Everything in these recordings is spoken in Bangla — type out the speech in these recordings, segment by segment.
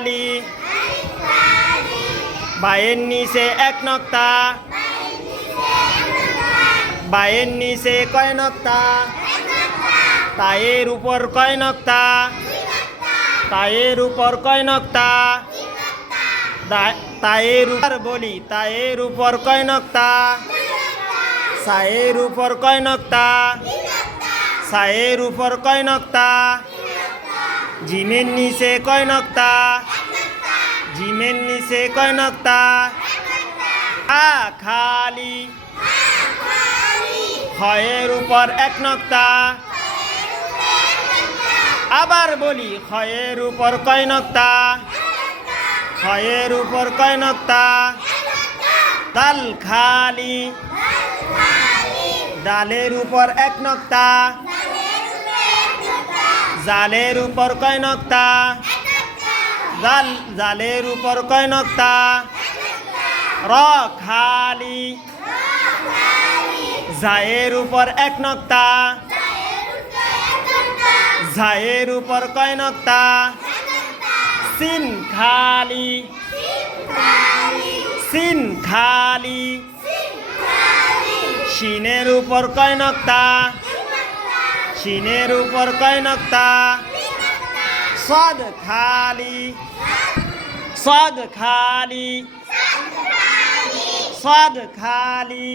খালি বায়ের নিচে এক নক্তা বায়ের নিচে কয় নক্তা তায়ের উপর কয় নক্তা তায়ের উপর কয় নক্তা তায়ের উপর বলি তায়ের উপর কয় নক্তা সায়ের উপর কয় নক্তা সায়ের উপর কয় নক্তা জিমের নিচে কয় নক্তা জিমের নিচে কয় নক্তা খালি খয়ের উপর এক নক্তা আবার বলি খয়ের উপর কয় নক্তা খয়ের উপর কয় নক্তা দাল খালি ডালের উপর এক নক্তা জালের উপর কয় নক্তা জালের উপর কয় নক্তা র খালি জায়ের উপর এক নক্তা জায়ের উপর কয় নক্তা সিন খালি সিন খালি শিনের উপর কয় নক্তা শিনের উপর কয় নক্তা সদ খালি সদ খালি সদ খালি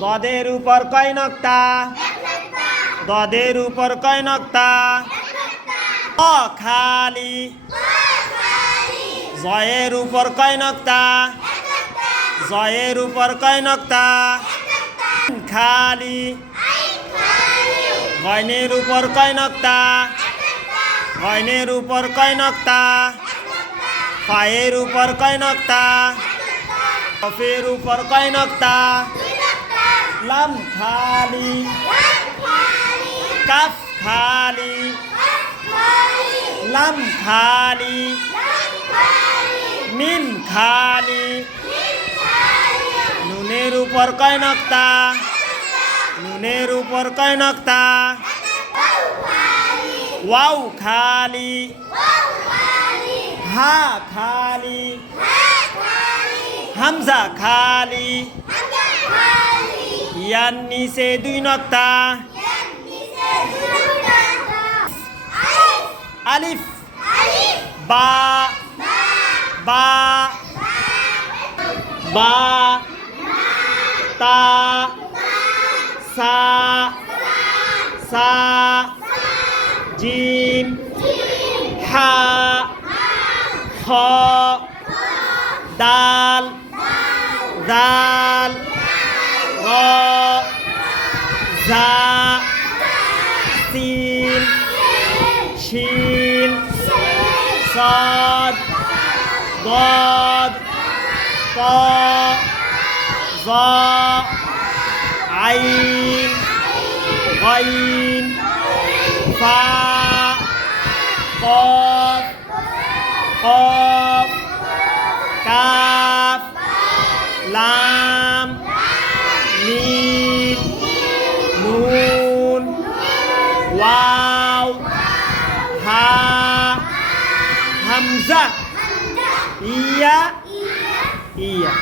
দদের উপর কয় নক্তা দদের উপর কয় নক্তা অ খালি জয়ের উপর কয় নক্তা জয়ের উপর কয় নক্তা খালি গয়নের উপর কয় নক্তা গয়নের উপর কয় নক্তা পায়ের উপর কয় নক্তা কফের উপর কয় নক্তা লাম খালি কাফ খালি লাম খালি মিম খালি নুনের উপর কয় নক্তা নুনের উপর কয় নক্তা ওয়াও খালি হা খালি হামজা খালি ইয়ার নিচে দুই নক্তা আলিফ বা বা বা তা সা সা জিম হা খ দাল দাল র জা সিন শিন صاد ضاد طاء ظاء عين غين فاء قاف قاف كاف لام ميم نون واو ها হামজা ইয়া ইয়া